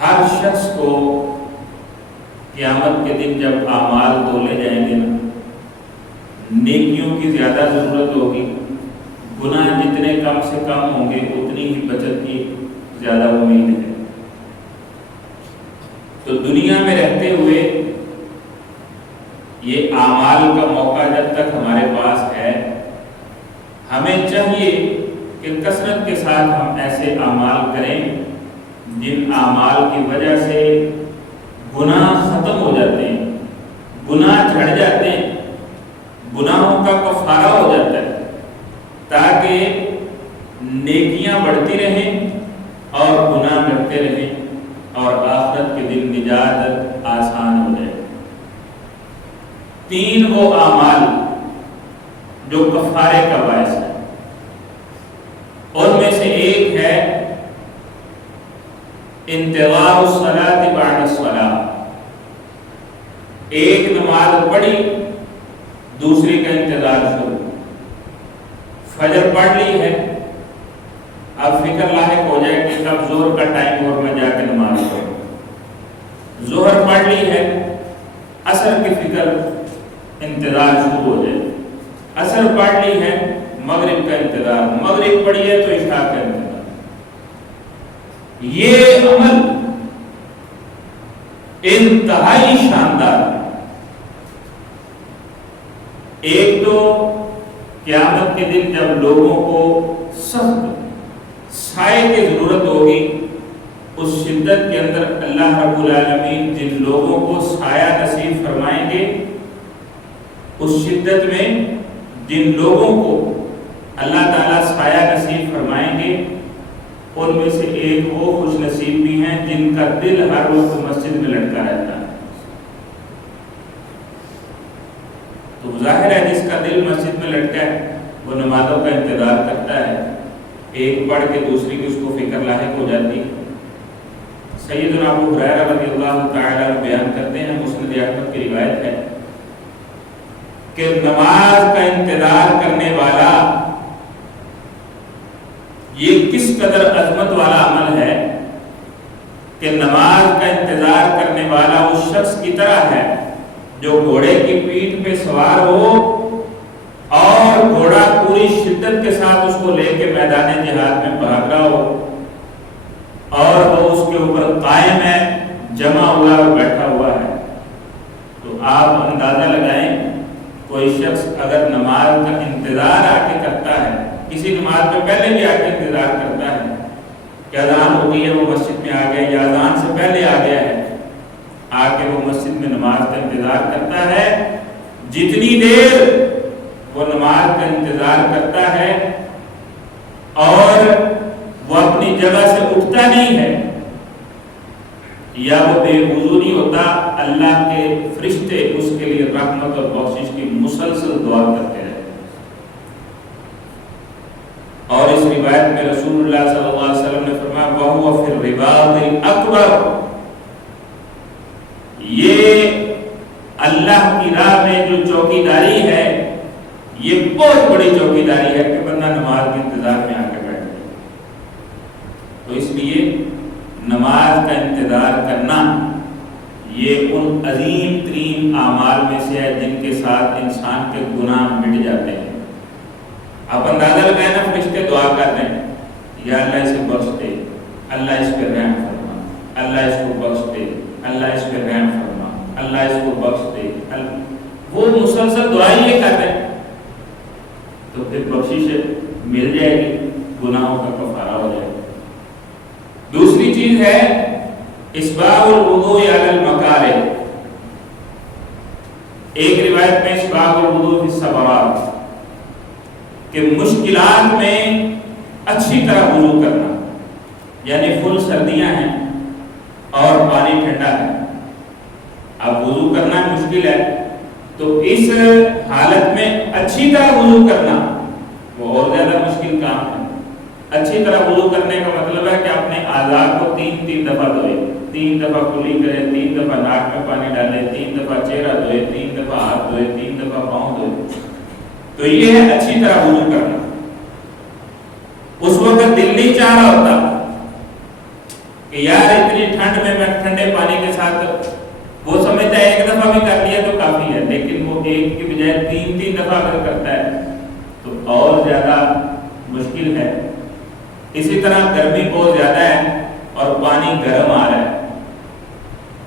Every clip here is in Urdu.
ہر شخص کو قیامت کے دن جب اعمال تولے جائیں گے نا، نیکیوں کی زیادہ ضرورت ہوگی، گناہ جتنے کم سے کم ہوں گے اتنی ہی بچت کی زیادہ امید ہے۔ تو دنیا میں رہتے ہوئے یہ اعمال کا موقع جب تک ہمارے پاس ہے، ہمیں چاہیے کہ کثرت کے ساتھ ہم ایسے اعمال کریں جن اعمال کی وجہ سے گناہ ختم ہو جاتے ہیں، گناہ جھڑ جاتے ہیں، گناہوں کا کفارہ ہو جاتا ہے، تاکہ نیکیاں بڑھتی رہیں اور گناہ مٹتے رہیں اور آخرت کے دن نجات آسان ہو جائے۔ 3 وہ اعمال جو کفارے کا باعث ہے، ان میں سے ایک ہے انتظار الصلاۃ بعد الصلاۃ، ایک نماز پڑھی دوسری کا انتظار شروع، فجر پڑھ لی ہے، اب فکر لاحق ہو جائے کہ کب ظہر کا ٹائم اور میں جا کے نماز پڑھوں، ظہر پڑھ لی ہے، عصر کی فکر انتظار شروع ہو جائے، عصر پڑھ لی ہے، مغرب کا انتظار، مغرب پڑھی ہے تو عشاء کا انتظار۔ یہ عمل انتہائی شاندار ہے۔ ایک تو قیامت کے دن جب لوگوں کو سخت سائے کی ضرورت ہوگی، اس شدت کے اندر اللہ رب العالمین جن لوگوں کو سایہ نصیب فرمائیں گے، اس شدت میں جن لوگوں کو اللہ تعالیٰ سایہ نصیب فرمائیں گے، ان میں سے ایک وہ خوش نصیب بھی ہیں جن کا دل ہر وقت مسجد میں لٹکا رہتا ہے۔ تو ظاہر ہے جس کا دل مسجد میں لٹکا ہے وہ نمازوں کا انتظار کرتا ہے، ایک پڑھ کے دوسری کی اس کو فکر لاحق ہو جاتی ہے۔ سیدنا ابو ہریرہ رضی اللہ تعالی عنہ بیان کرتے ہیں، مسند احمد کی روایت ہے کہ نماز کا انتظار کرنے والا یہ کس قدر عظمت والا عمل ہے کہ نماز کا انتظار کرنے والا اس شخص کی طرح ہے جو گھوڑے کی پیٹھ پہ سوار ہو اور گھوڑا پوری شدت کے ساتھ اس کو لے کے میدان جہاد میں بھاگ رہا ہو اور وہ اس کے اوپر قائم ہے، جمع ہوا اور بیٹھا ہوا ہے۔ تو آپ اندازہ لگائیں کوئی شخص اگر نماز کا انتظار آ کے کرتا ہے، کسی نماز میں پہلے بھی آ کے انتظار کرتا ہے کہ اذان ہوتی ہے وہ مسجد میں آ گیا، یا اذان سے پہلے آ گیا ہے، آ کے وہ مسجد میں نماز کا انتظار کرتا ہے، جتنی دیر وہ نماز کا انتظار کرتا ہے اور وہ اپنی جگہ سے اٹھتا نہیں ہے یا وہ بے وضو نہیں ہوتا، اللہ کے فرشتے اس کے لیے رحمت اور بخشش کی مسلسل دعا کرتے رہتے ہیں۔ اور اس روایت میں رسول اللہ صلی اللہ علیہ وسلم نے فرمایا وَهُوَ فِي الرِّبَاطِ الْأَكْبَرِ، یہ اللہ کی راہ میں جو چوکیداری ہے یہ بہت بڑی چوکیداری ہے کہ بندہ نماز کے انتظار میں آ کے بیٹھ جائے۔ تو اس لیے نماز کا انتظار کرنا یہ ان عظیم ترین اعمال میں سے ہے جن کے ساتھ انسان کے گناہ مٹ جاتے ہیں۔ آپ اندازہ لگائیں نا، فرشتے دعا کر رہے ہیں یا اللہ اسے بخش دے، اللہ اس پہ رحم فرما، اللہ اس کو بخش دے، اللہ اس پہ رحم فرما، اللہ اس کو بخش دے، وہ مسلسل دعا یہ کر رہے ہیں، تو پھر بخشش مل جائے گی، گناہوں کا کفارہ ہو جائے گا۔ دوسری چیز ہے اسباغ الوضوء علی المکارہ، ایک روایت میں اسباغ الوضوء فی الصبرات کہ مشکلات میں اچھی طرح وضو کرنا، یعنی فل سردیاں ہیں اور پانی ٹھنڈا ہے، اب وضو کرنا مشکل ہے تو اس حالت میں اچھی طرح وضو کرنا وہ اور زیادہ مشکل کام ہے۔ اچھی طرح وضو کرنے کا مطلب ہے کہ اپنے اعضاء کو 3 دفعہ دھوئے، 3 دفعہ کلی کرے، 3 دفعہ ناک میں پانی ڈالے، 3 دفعہ چہرہ دھوئے، 3 دفعہ ہاتھ دھوئے، 3 دفعہ پاؤں دھوئے، تو یہ ہے اچھی طرح وضو کرنا۔ اس وقت دل نہیں چاہ رہا ہوتا کہ یار اتنی ٹھنڈ میں ٹھنڈے پانی کے ساتھ، وہ سمجھتا ہے ایک دفعہ بھی کر لیا تو کافی ہے، لیکن وہ ایک کی بجائے 3 دفعہ اگر کرتا ہے تو اور زیادہ مشکل ہے۔ اسی طرح گرمی بہت زیادہ ہے اور پانی گرم آ رہا ہے،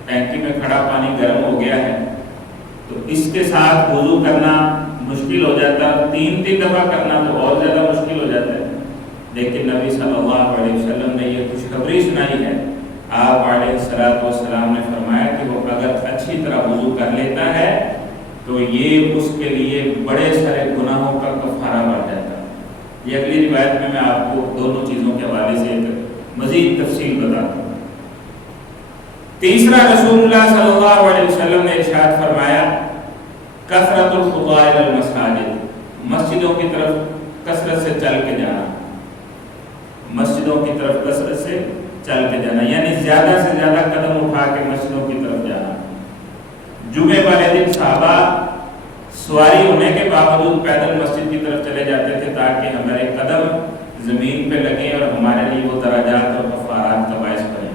ٹینکی میں کھڑا پانی گرم ہو گیا ہے، تو اس کے ساتھ وضو کرنا مشکل ہو جاتا ہے، 3 دفعہ کرنا تو اور زیادہ مشکل ہو جاتا ہے۔ لیکن نبی صلی اللہ علیہ وسلم نے یہ خوشخبری سنائی ہے، آپ علیہ السلام نے فرمایا کہ وہ اگر اچھی طرح وضو کر لیتا ہے تو یہ اس کے لیے بڑے سارے گناہوں کا کفارہ بن جاتا ہے۔ یہ اگلی روایت میں آپ کو دونوں چیزوں کے حوالے سے مزید تفصیل بتاتا ہوں۔ تیسرا، رسول اللہ صلی اللہ علیہ وسلم نے ارشاد فرمایا کثرت الخطا الی المساجد، مسجدوں کی طرف کثرت سے چل کے جانا، مسجدوں کی طرف کثرت سے چل کے جانا، یعنی زیادہ سے زیادہ قدم اٹھا کے مسجدوں کی طرف جانا۔ جمعے والے دن صحابہ سواری ہونے کے باوجود پیدل مسجد کی طرف چلے جاتے تھے تاکہ ہمارے قدم زمین پہ لگیں اور ہمارے لیے وہ درجات اور کفارات کا باعث بنے۔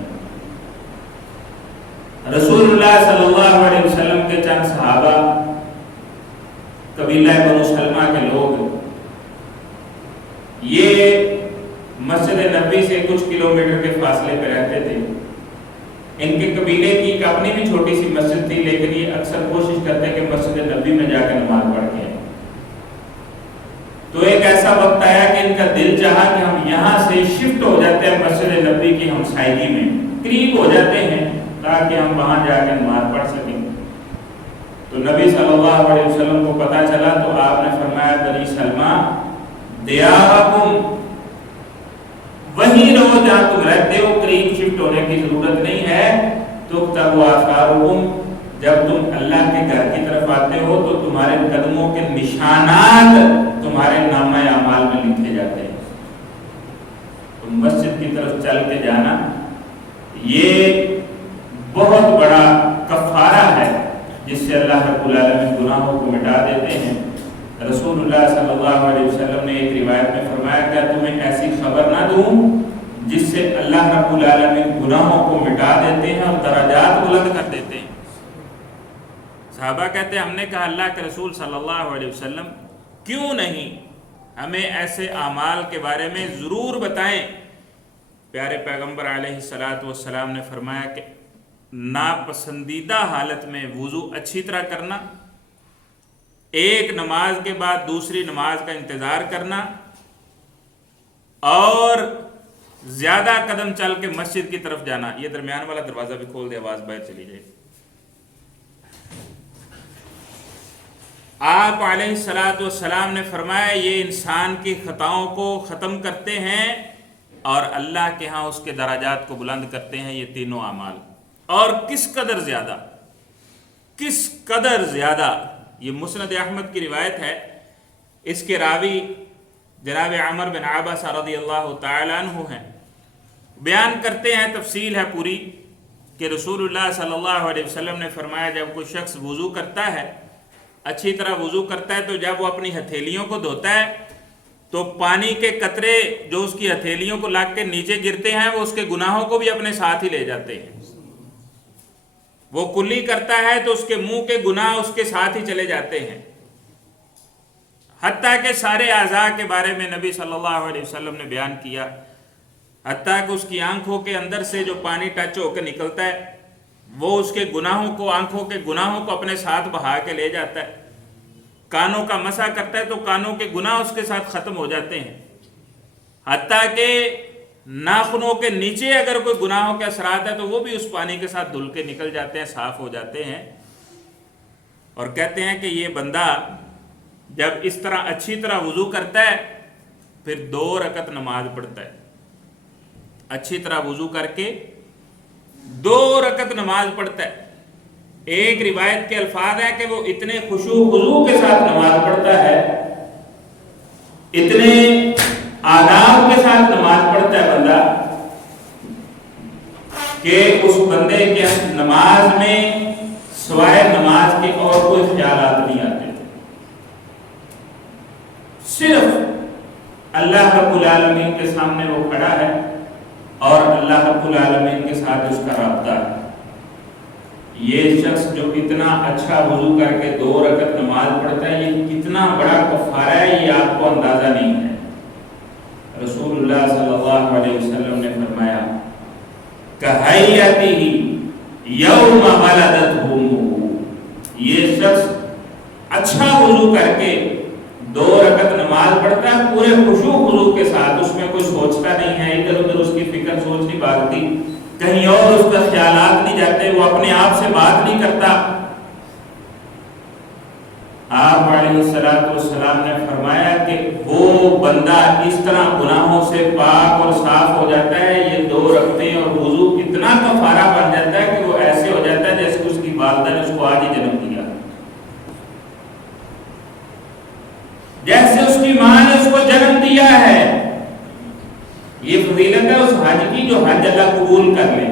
رسول اللہ صلی اللہ علیہ وسلم کے چند صحابہ قبیلہ بنو سلمہ کے لوگ، یہ مسجد نبی سے کچھ کلومیٹر کے فاصلے پہ رہتے تھے۔ ان کے قبیلے کی ایک اپنی بھی چھوٹی سی مسجد تھی، لیکن یہ اکثر کوشش کرتے کہ مسجد نبی میں جا کے نماز پڑھ کے آئیں۔ تو ایک ایسا وقت آیا کہ ان کا دل چاہا کہ ہم یہاں سے شفٹ ہو جاتے ہیں مسجد نبی کی ہمسائیگی میں، قریب ہو جاتے ہیں تاکہ ہم وہاں جا کے نماز پڑھ سکیں۔ تو نبی صلی اللہ علیہ وسلم کو پتہ چلا تو آپ نے فرمایا بنی سلمہ دیارکم، وہیں رہو جہاں تم رہتے ہو، قریب شفٹ ہونے کی ضرورت نہیں ہے۔ تکتب آثارکم، جب تم اللہ کے گھر کی طرف آتے ہو تو تمہارے قدموں کے نشانات تمہارے نامہ اعمال میں لکھے جاتے ہیں۔ تو مسجد کی طرف چل کے جانا یہ بہت بڑا کفارہ ہے جس سے اللہ رب العالمین گناہوں کو مٹا دیتے ہیں۔ رسول اللہ صلی اللہ علیہ وسلم نے ایک روایت میں فرمایا کہ تمہیں ایسی خبر نہ دوں جس سے اللہ رب العالمین گناہوں کو مٹا دیتے ہیں اور درجات بلند کر دیتے ہیں۔ صحابہ کہتے ہیں ہم نے کہا اللہ کے رسول صلی اللہ علیہ وسلم کیوں نہیں ہمیں ایسے اعمال کے بارے میں ضرور بتائیں۔ پیارے پیغمبر علیہ السلام نے فرمایا کہ ناپسندیدہ حالت میں وضو اچھی طرح کرنا، ایک نماز کے بعد دوسری نماز کا انتظار کرنا، اور زیادہ قدم چل کے مسجد کی طرف جانا۔ یہ درمیان والا دروازہ بھی کھول دے، آواز باہر چلی جائے۔ آپ علیہ السلام نے فرمایا یہ انسان کی خطاؤں کو ختم کرتے ہیں اور اللہ کے ہاں اس کے درجات کو بلند کرتے ہیں، یہ تینوں اعمال۔ اور کس قدر زیادہ، یہ مسند احمد کی روایت ہے، اس کے راوی جناب عمر بن عباس رضی اللہ تعالی عنہ ہیں، بیان کرتے ہیں، تفصیل ہے پوری، کہ رسول اللہ صلی اللہ علیہ وسلم نے فرمایا جب کوئی شخص وضو کرتا ہے، اچھی طرح وضو کرتا ہے، تو جب وہ اپنی ہتھیلیوں کو دھوتا ہے تو پانی کے قطرے جو اس کی ہتھیلیوں کو لگ کے نیچے گرتے ہیں وہ اس کے گناہوں کو بھی اپنے ساتھ ہی لے جاتے ہیں۔ وہ کلی کرتا ہے تو اس کے منہ کے گناہ اس کے ساتھ ہی چلے جاتے ہیں، حتیٰ کہ سارے اعضاء کے بارے میں نبی صلی اللہ علیہ وسلم نے بیان کیا، حتیٰ کہ اس کی آنکھوں کے اندر سے جو پانی ٹچ ہو کے نکلتا ہے وہ اس کے گناہوں کو، آنکھوں کے گناہوں کو اپنے ساتھ بہا کے لے جاتا ہے۔ کانوں کا مسح کرتا ہے تو کانوں کے گناہ اس کے ساتھ ختم ہو جاتے ہیں، حتیٰ کہ ناخنوں کے نیچے اگر کوئی گناہوں کے اثرات ہے تو وہ بھی اس پانی کے ساتھ دھل کے نکل جاتے ہیں، صاف ہو جاتے ہیں۔ اور کہتے ہیں کہ یہ بندہ جب اس طرح اچھی طرح وضو کرتا ہے پھر 2 رکعت نماز پڑھتا ہے، اچھی طرح وضو کر کے 2 رکعت نماز پڑھتا ہے۔ ایک روایت کے الفاظ ہیں کہ وہ اتنے خشوع خضوع کے ساتھ نماز پڑھتا ہے، اتنے آداب کے ساتھ نماز پڑھتا ہے بندہ کہ اس بندے کے نماز میں سوائے نماز کے اور کوئی خیالات نہیں آتے، صرف اللہ رب العالمین کے سامنے وہ کھڑا ہے اور اللہ رب العالمین کے ساتھ اس کا رابطہ ہے۔ یہ شخص جو اتنا اچھا وضو کر کے 2 رکعت نماز پڑھتا ہے، یہ کتنا بڑا کفارہ ہے، یہ آپ کو اندازہ نہیں ہے۔ رسول اللہ صلی اللہ علیہ وسلم نے فرمایا کہیّتہ یوم ولدتہ امہ، یہ شخص اچھا وضو کر کے 2 رکعت نماز پڑھتا ہے پورے خشوع خضوع کے ساتھ، اس میں کوئی سوچتا نہیں ہے، ادھر ادھر اس کی فکر سوچ نہیں بھاگتی، کہیں اور اس کا خیالات نہیں جاتے، وہ اپنے آپ سے بات نہیں کرتا۔ آپ علیہ السلام نے فرمایا کہ وہ بندہ اس طرح گناہوں سے پاک اور صاف ہو جاتا ہے، یہ 2 رکعتیں اور وضو اتنا کفارہ بن جاتا ہے کہ وہ ایسے ہو جاتا ہے جیسے اس کی والدہ نے اس کو آج ہی جنم دیا، جیسے اس کی ماں نے اس کو جنم دیا ہے۔ یہ فضیلت ہے اس حج کی جو حج اللہ قبول کر لے۔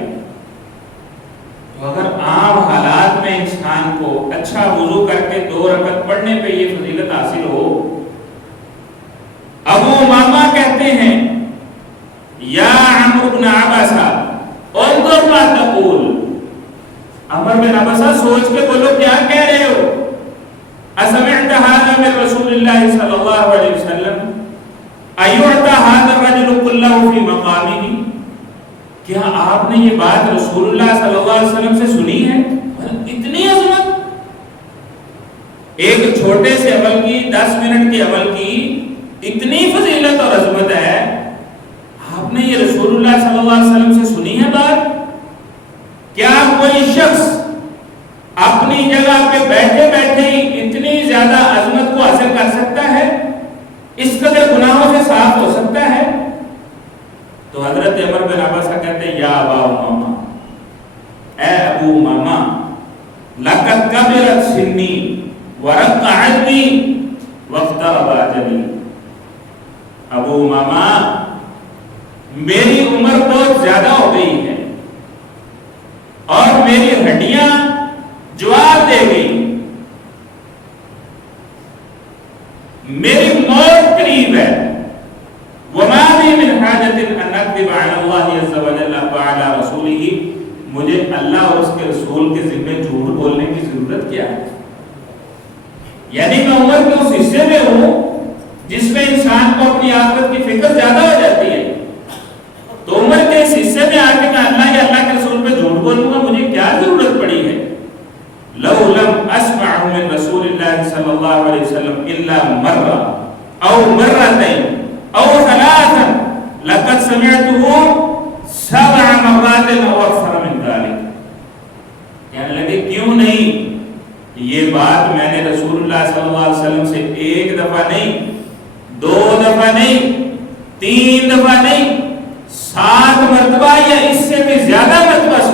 تو اگر عام حالات میں انسان کو اچھا وضو کر کے 2 رکعت پڑھنے پہ یہ فضیلت حاصل ہو، ابو امامہ کہتے ہیں یا عمرو بن عبسہ انظر ما تقول، عمرو بن عبسہ سوچ کے بولو کیا کہہ رہے ہو، اسمعت هذا من رسول اللہ صلی اللہ علیہ وسلم ایعطى هذا الرجل كله في مقامه، کیا آپ نے یہ بات رسول اللہ صلی اللہ علیہ وسلم سے سنی ہے؟ اتنی عظمت، ایک چھوٹے سے عمل کی 10 منٹ کے عمل کی اتنی فضیلت اور عظمت ہے، آپ نے یہ رسول اللہ صلی اللہ علیہ وسلم سے سنی ہے بات؟ کیا کوئی شخص اپنی جگہ پہ بیٹھے بیٹھے ہی اتنی زیادہ عظمت کو حاصل کر سکتا ہے، اس قدر گناہوں سے صاف ہو سکتا ہے؟ تو حضرت عمر بن عباسہ کہتے ہیں یا ابا امامہ، اے ابو امامہ، لقد کبرت سنی ورق عظمی واقترب اجلی، ابو امامہ میری عمر بہت زیادہ ہو گئی ہے اور میری ہڈیاں جواب دے گئی، میری موت قریب ہے، وما بی من حاجت ان اکذب علی اللہ عز وجل وعلی رسولہ، مجھے اللہ اور اس کے رسول کے ذمہ جھوٹ بولنے کی ضرورت کیا ہے؟ یعنی میں عمر کے اس حصے میں ہوں جس میں انسان کو اپنی آخرت کی فکر زیادہ ہو جاتی ہے، تو عمر کے اس حصے میں آ کے میں اللہ یا اللہ کے رسول پہ جھوٹ بولوں گا، مجھے کیا ضرورت پڑی ہے؟ لو لم اسمع من رسول اللہ صلی اللہ علیہ وسلم الا مرہ او مرتين او ثلاثا لقد سمعته 7 مرات او اکثر من ذلك، کہنے لگے کیوں نہیں، یہ بات میں نے رسول اللہ صلی اللہ علیہ وسلم سے 1 دفعہ نہیں، 2 دفعہ نہیں، 3 دفعہ نہیں، 7 مرتبہ یا اس سے بھی زیادہ مرتبہ